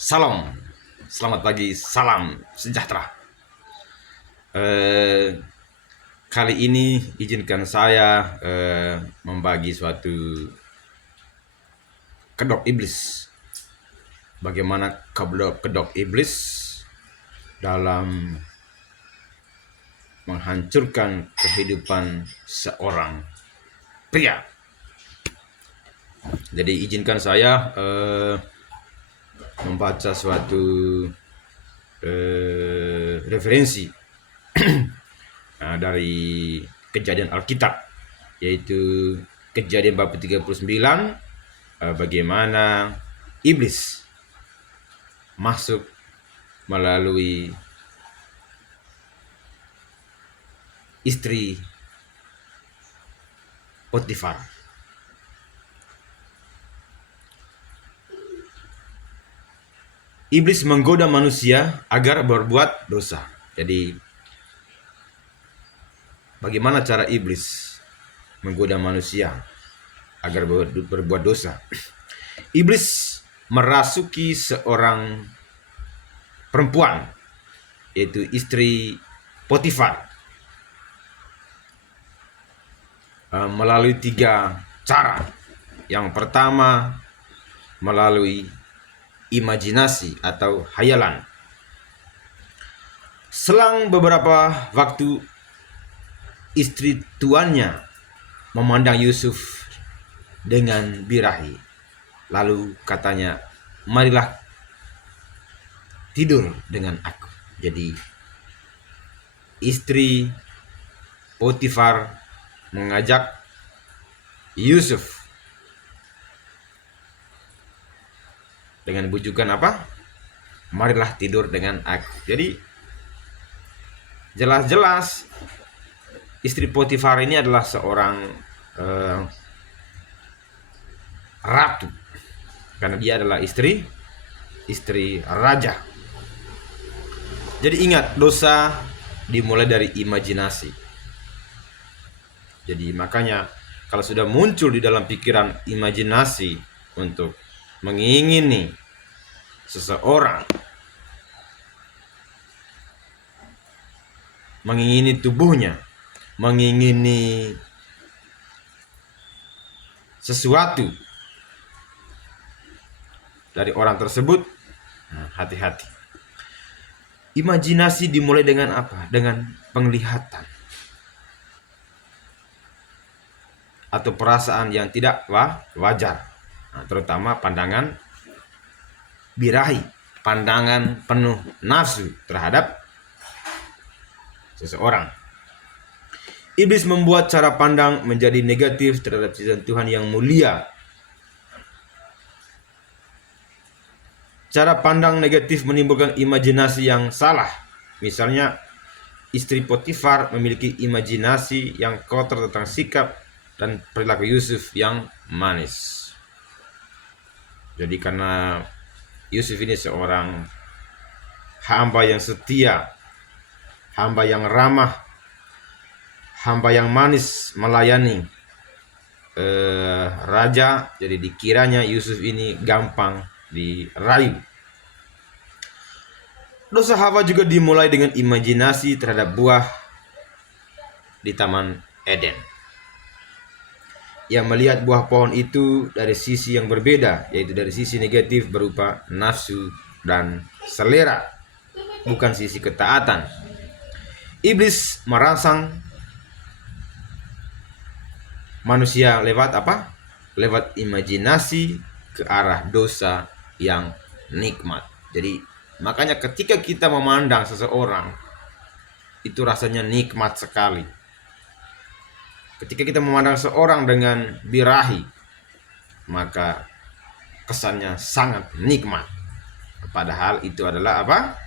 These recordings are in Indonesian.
Salam, selamat pagi, salam sejahtera. Eh, Kali ini izinkan saya membagi suatu kedok iblis. Bagaimana kedok iblis dalam menghancurkan kehidupan seorang pria. Jadi izinkan saya membaca suatu referensi dari kejadian Alkitab, yaitu Kejadian bab 39, bagaimana iblis masuk melalui istri Potifar. Iblis menggoda manusia agar berbuat dosa. Jadi bagaimana cara iblis menggoda manusia agar berbuat dosa? Iblis merasuki seorang perempuan, yaitu istri Potifar, melalui 3 cara. Yang pertama, melalui imajinasi atau hayalan. Selang beberapa waktu, istri tuannya memandang Yusuf dengan birahi. Lalu katanya, marilah tidur dengan aku. Jadi istri Potifar mengajak Yusuf dengan bujukan apa? Marilah tidur dengan aku. Jadi jelas-jelas istri Potifar ini adalah seorang ratu, karena dia adalah istri raja. Jadi ingat, dosa dimulai dari imajinasi. Jadi makanya kalau sudah muncul di dalam pikiran imajinasi untuk mengingini seseorang, mengingini tubuhnya, mengingini sesuatu dari orang tersebut, hati-hati. Imajinasi dimulai dengan apa? Dengan penglihatan atau perasaan yang tidak wajar, terutama pandangan birahi, pandangan penuh nafsu terhadap seseorang. Iblis membuat cara pandang menjadi negatif terhadap ciptaan Tuhan yang mulia. Cara pandang negatif menimbulkan imajinasi yang salah. Misalnya, istri Potifar memiliki imajinasi yang kotor tentang sikap dan perilaku Yusuf yang manis. Jadi karena Yusuf ini seorang hamba yang setia, hamba yang ramah, hamba yang manis melayani raja, jadi dikiranya Yusuf ini gampang dirayu. Dosa Hawa juga dimulai dengan imajinasi terhadap buah di Taman Eden. Ia melihat buah pohon itu dari sisi yang berbeda, yaitu dari sisi negatif berupa nafsu dan selera, bukan sisi ketaatan. Iblis merangsang manusia lewat apa? Lewat imajinasi ke arah dosa yang nikmat. Jadi makanya ketika kita memandang seseorang, itu rasanya nikmat sekali. Ketika kita memandang seorang dengan birahi, maka kesannya sangat nikmat. Padahal itu adalah apa?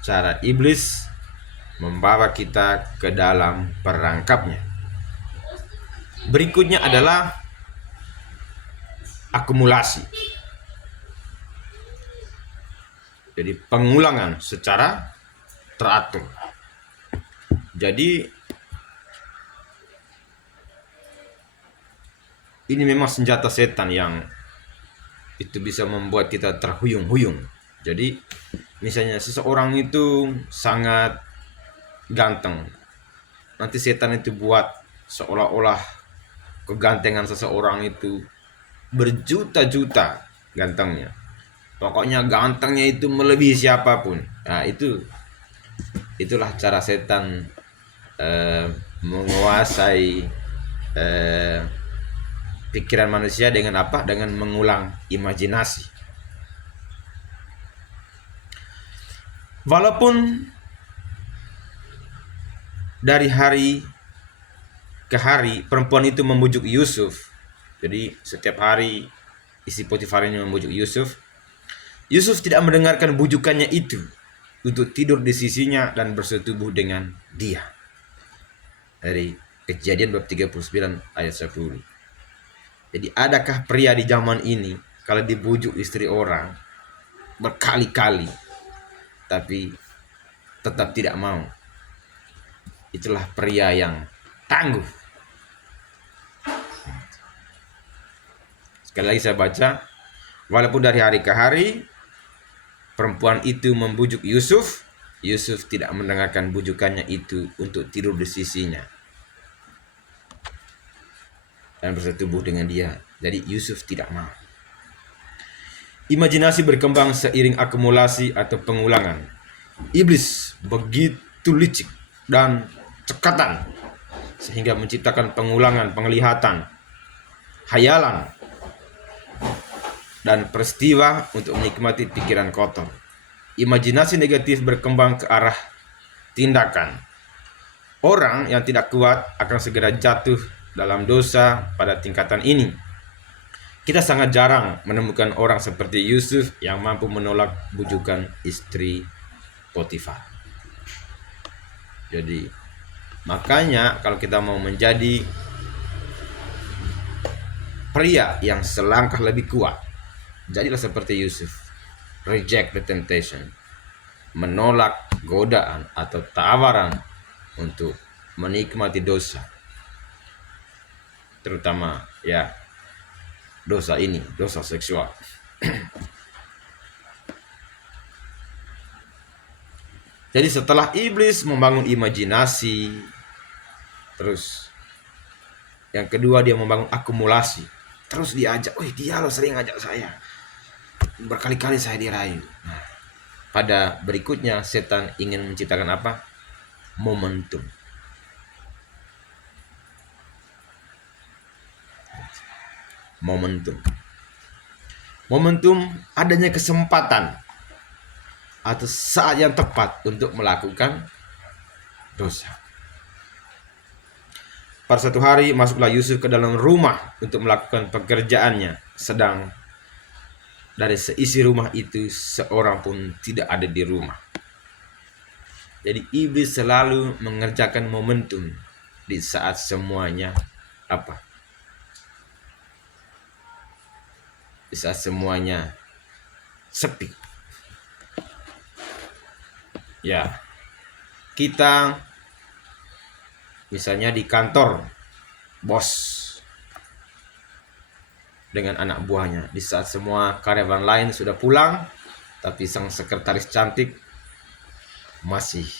Cara iblis membawa kita ke dalam perangkapnya. Berikutnya adalah akumulasi. Jadi pengulangan secara teratur. Jadi ini memang senjata setan yang itu bisa membuat kita terhuyung-huyung. Jadi misalnya seseorang itu sangat ganteng, nanti setan itu buat seolah-olah kegantengan seseorang itu berjuta-juta gantengnya. Pokoknya gantengnya itu melebihi siapapun. Nah, itulah cara setan menguasai pikiran manusia dengan apa? Dengan mengulang imajinasi. Walaupun dari hari ke hari perempuan itu membujuk Yusuf. Jadi setiap hari istri Potifar ini membujuk Yusuf. Yusuf tidak mendengarkan bujukannya itu untuk tidur di sisinya dan bersetubuh dengan dia. Dari Kejadian bab 39 ayat 10. Jadi adakah pria di zaman ini kalau dibujuk istri orang berkali-kali tapi tetap tidak mau? Itulah pria yang tangguh. Sekali lagi saya baca, walaupun dari hari ke hari perempuan itu membujuk Yusuf, Yusuf tidak mendengarkan bujukannya itu untuk tidur di sisinya dan bersetubuh dengan dia. Jadi Yusuf tidak mau. Imajinasi berkembang seiring akumulasi atau pengulangan. Iblis begitu licik dan cekatan sehingga menciptakan pengulangan penglihatan, hayalan, dan peristiwa untuk menikmati pikiran kotor. Imajinasi negatif berkembang ke arah tindakan. Orang yang tidak kuat akan segera jatuh dalam dosa pada tingkatan ini. Kita sangat jarang menemukan orang seperti Yusuf yang mampu menolak bujukan istri Potifar. Jadi makanya kalau kita mau menjadi pria yang selangkah lebih kuat, jadilah seperti Yusuf. Reject the temptation. Menolak godaan atau tawaran untuk menikmati dosa. Terutama dosa ini, dosa seksual. Jadi setelah iblis membangun imajinasi, terus yang kedua dia membangun akumulasi. Terus diajak, dia loh sering ajak saya. Berkali-kali saya dirayu. Nah, pada berikutnya setan ingin menciptakan apa? Momentum. Momentum adanya kesempatan atau saat yang tepat untuk melakukan dosa. Pada suatu hari masuklah Yusuf ke dalam rumah untuk melakukan pekerjaannya, sedang dari seisi rumah itu seorang pun tidak ada di rumah. Jadi iblis selalu mengerjakan momentum di saat semuanya di saat semuanya sepi. Ya, kita misalnya di kantor, bos dengan anak buahnya, di saat semua karyawan lain sudah pulang, tapi sang sekretaris cantik masih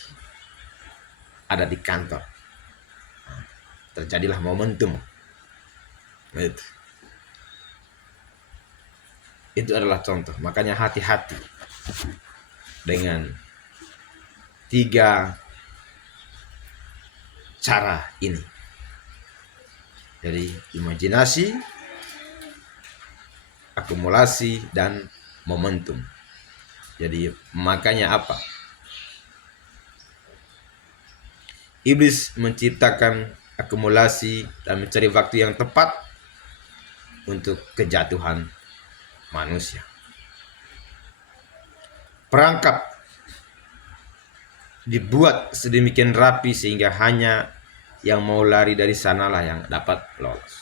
ada di kantor. Terjadilah momentum. Itu adalah contoh. Makanya hati-hati dengan 3 cara ini. Jadi imajinasi, akumulasi, dan momentum. Jadi makanya apa? Iblis menciptakan akumulasi dan mencari waktu yang tepat untuk kejatuhan manusia. Perangkap dibuat sedemikian rapi sehingga hanya yang mau lari dari sanalah yang dapat lolos.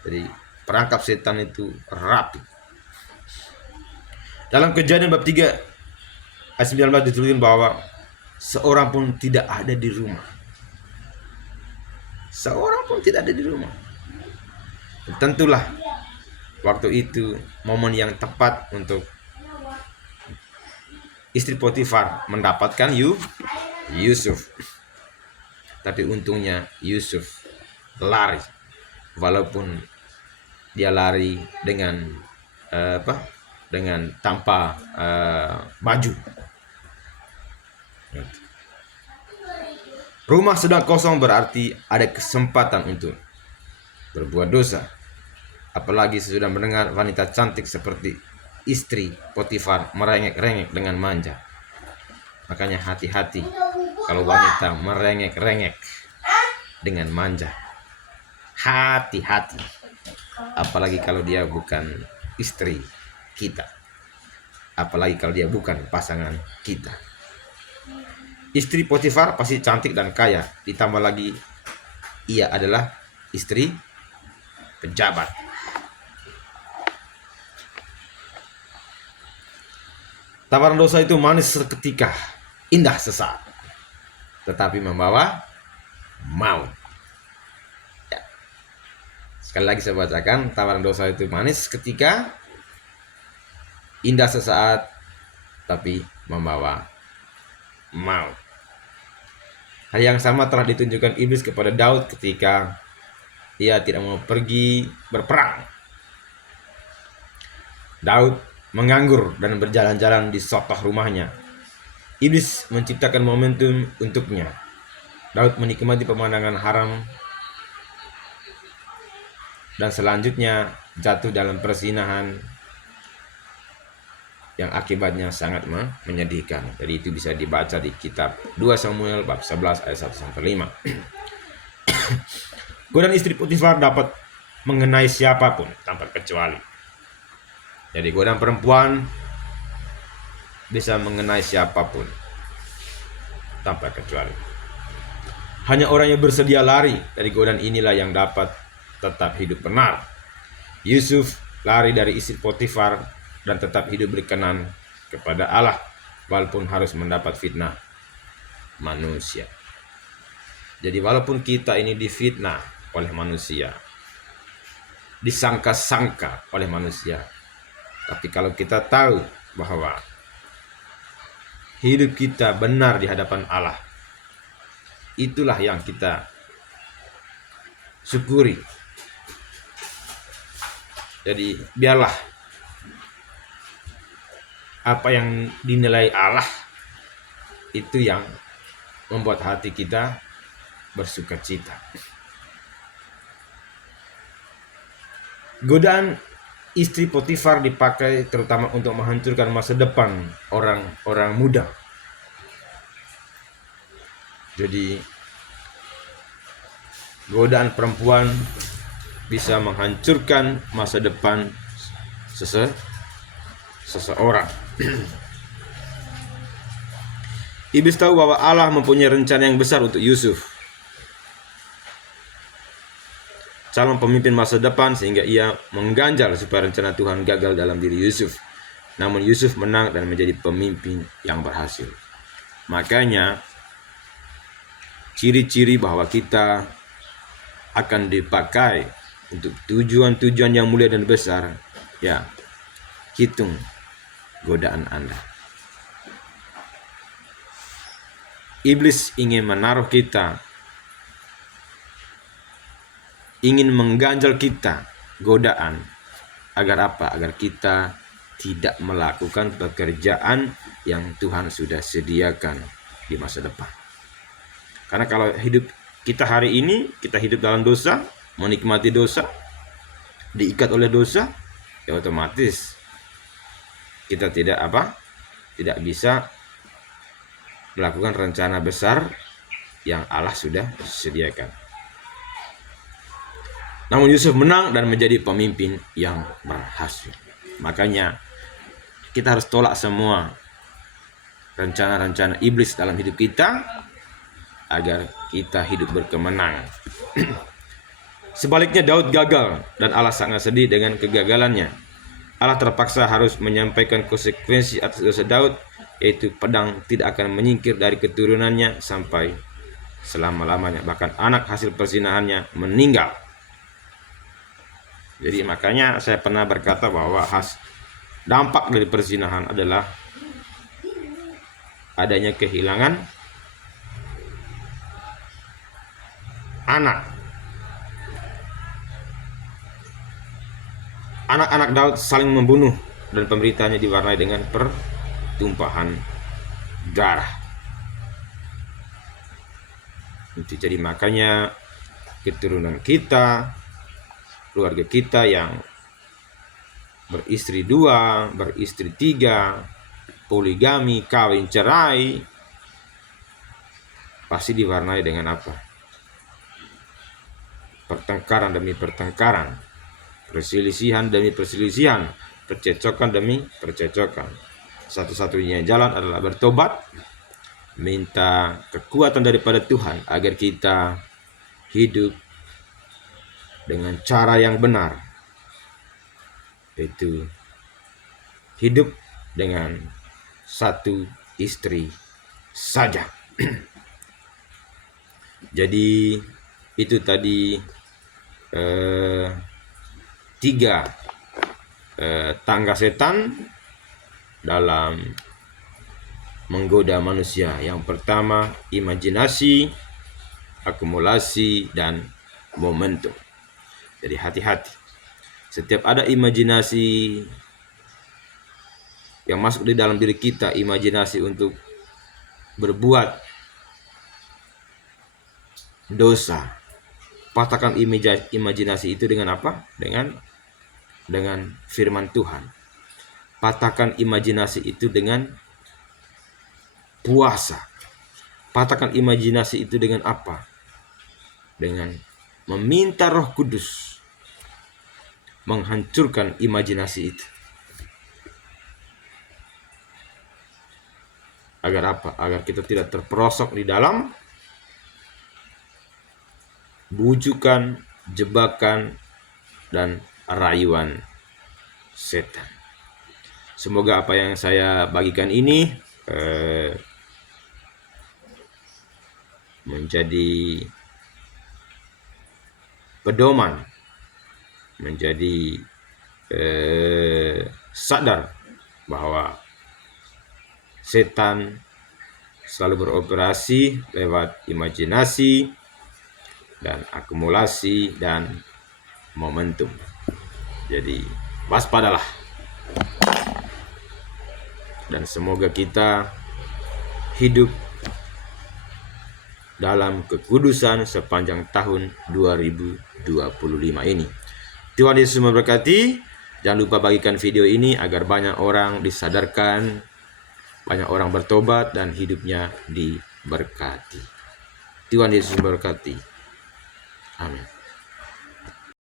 Jadi perangkap setan itu rapi. Dalam Kejadian bab 3 ayat 19 dituliskan bahwa seorang pun tidak ada di rumah. Seorang pun tidak ada di rumah. Tentulah waktu itu momen yang tepat untuk istri Potifar mendapatkan Yusuf. Tapi untungnya Yusuf lari, walaupun dia lari dengan dengan tanpa baju. Rumah sedang kosong berarti ada kesempatan untuk berbuat dosa. Apalagi sesudah mendengar wanita cantik seperti istri Potifar merengek-rengek dengan manja. Makanya hati-hati kalau wanita merengek-rengek dengan manja. Hati-hati. Apalagi kalau dia bukan istri kita. Apalagi kalau dia bukan pasangan kita. Istri Potifar pasti cantik dan kaya. Ditambah lagi ia adalah istri pejabat. Tawaran dosa itu manis seketika, indah sesaat, tetapi membawa maut. Ya. Sekali lagi saya bacakan, tawaran dosa itu manis seketika, indah sesaat, tapi membawa maut. Hal yang sama telah ditunjukkan iblis kepada Daud ketika ia tidak mau pergi berperang. Daud menganggur dan berjalan-jalan di sotoh rumahnya. Iblis menciptakan momentum untuknya. Daud menikmati pemandangan haram dan selanjutnya jatuh dalam perzinahan yang akibatnya sangat menyedihkan. Jadi itu bisa dibaca di kitab 2 Samuel bab 11 ayat 1-5. Godaan istri Potifar dapat mengenai siapapun tanpa kecuali. Jadi godaan perempuan bisa mengenai siapapun tanpa kecuali. Hanya orang yang bersedia lari dari godaan inilah yang dapat tetap hidup benar. Yusuf lari dari istri Potifar dan tetap hidup berkenan kepada Allah walaupun harus mendapat fitnah manusia. Jadi walaupun kita ini difitnah oleh manusia, disangka-sangka oleh manusia, tapi kalau kita tahu bahwa hidup kita benar di hadapan Allah, itulah yang kita syukuri. Jadi biarlah apa yang dinilai Allah itu yang membuat hati kita bersukacita. Godaan istri Potifar dipakai terutama untuk menghancurkan masa depan orang-orang muda. Jadi godaan perempuan bisa menghancurkan masa depan seseorang. Iblis tahu bahwa Allah mempunyai rencana yang besar untuk Yusuf, calon pemimpin masa depan, sehingga ia mengganjal supaya rencana Tuhan gagal dalam diri Yusuf. Namun Yusuf menang dan menjadi pemimpin yang berhasil. Makanya ciri-ciri bahwa kita akan dipakai untuk tujuan-tujuan yang mulia dan besar, ya, hitung godaan Anda. Iblis ingin menaruh kita, ingin mengganjal kita godaan. Agar apa? Agar kita tidak melakukan pekerjaan yang Tuhan sudah sediakan di masa depan. Karena kalau hidup kita hari ini, kita hidup dalam dosa, menikmati dosa, diikat oleh dosa, ya otomatis kita tidak bisa melakukan rencana besar yang Allah sudah sediakan. Namun Yusuf menang dan menjadi pemimpin yang berhasil. Makanya kita harus tolak semua rencana-rencana iblis dalam hidup kita agar kita hidup berkemenangan. Sebaliknya Daud gagal dan Allah sangat sedih dengan kegagalannya. Allah terpaksa harus menyampaikan konsekuensi atas dosa Daud, yaitu pedang tidak akan menyingkir dari keturunannya sampai selama-lamanya. Bahkan anak hasil perzinahannya meninggal. Jadi makanya saya pernah berkata bahwa dampak dari perzinahan adalah adanya kehilangan anak. Anak-anak Daud saling membunuh dan pemberitaannya diwarnai dengan pertumpahan darah. Itu jadi makanya keturunan kita, keluarga kita yang beristri 2, beristri 3, poligami, kawin cerai, pasti diwarnai dengan apa? Pertengkaran demi pertengkaran, perselisihan demi perselisihan, percecokan demi percecokan. Satu-satunya jalan adalah bertobat, minta kekuatan daripada Tuhan agar kita hidup dengan cara yang benar, yaitu hidup dengan satu istri saja. Jadi itu tadi 3 tangga setan dalam menggoda manusia. Yang pertama, imajinasi, akumulasi, dan momentum. Jadi hati-hati. Setiap ada imajinasi yang masuk di dalam diri kita, imajinasi untuk berbuat dosa, patahkan imajinasi itu dengan apa? Dengan firman Tuhan. Patahkan imajinasi itu dengan puasa. Patahkan imajinasi itu dengan apa? Dengan meminta Roh Kudus menghancurkan imajinasi itu. Agar apa? Agar kita tidak terperosok di dalam bujukan, jebakan, dan rayuan setan. Semoga apa yang saya bagikan ini menjadi pedoman, menjadi sadar bahwa setan selalu beroperasi lewat imajinasi dan akumulasi dan momentum. Jadi waspadalah, dan semoga kita hidup dalam kekudusan sepanjang tahun 2025 ini. Tuhan Yesus memberkati. Jangan lupa bagikan video ini agar banyak orang disadarkan, banyak orang bertobat, dan hidupnya diberkati. Tuhan Yesus memberkati. Amin.